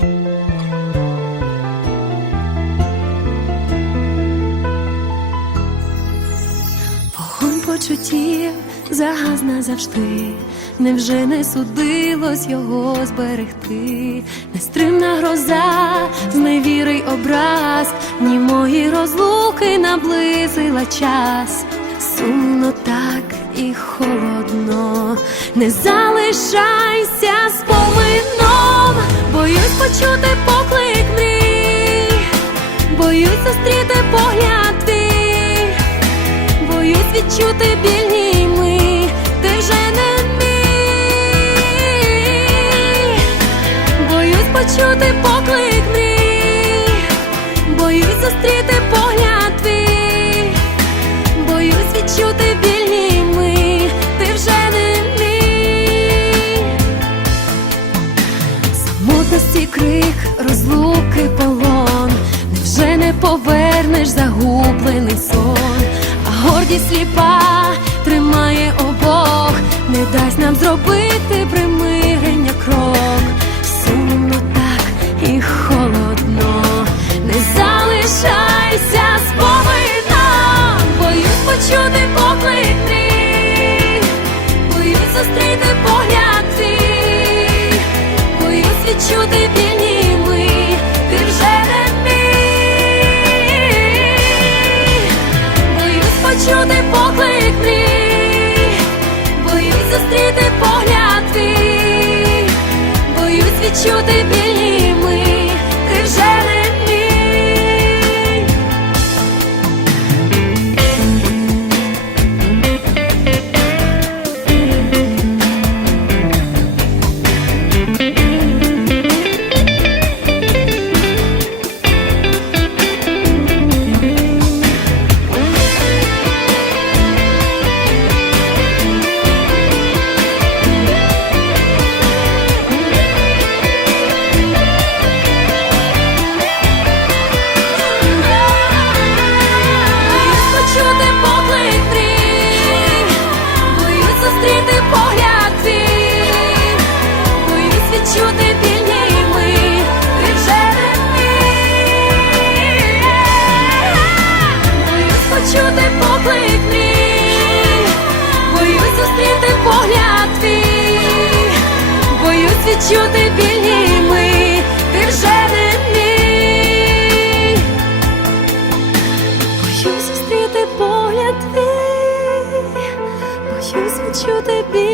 Вогонь почуттів загас назавжди, невже не судилось його зберегти, нестримна гроза, зневірий образ, ні мої розлуки наблизила час, сумно так і холодно, не залишайся спомином, почути поклик мрій, боюсь зустріти погляд твій. Боюсь відчути біль німи, ти вже не мій. Боюсь почути поклик мрій, боюсь зустріти погляд твій, боюсь відчути Самотності крик, розлуки полон, невже не повернеш загублений сон, а гордість сліпа тримає обох, не дасть нам зробити примирення крок. Сумно так і холодно, не залишайся спомином, боюсь почути почути поклик мрій, боюсь зустріти погляд твій, боюсь відчути біль відчути вільні ми, ти вже не мій. Боюсь зустріти погляд твій, боюсь відчути біль.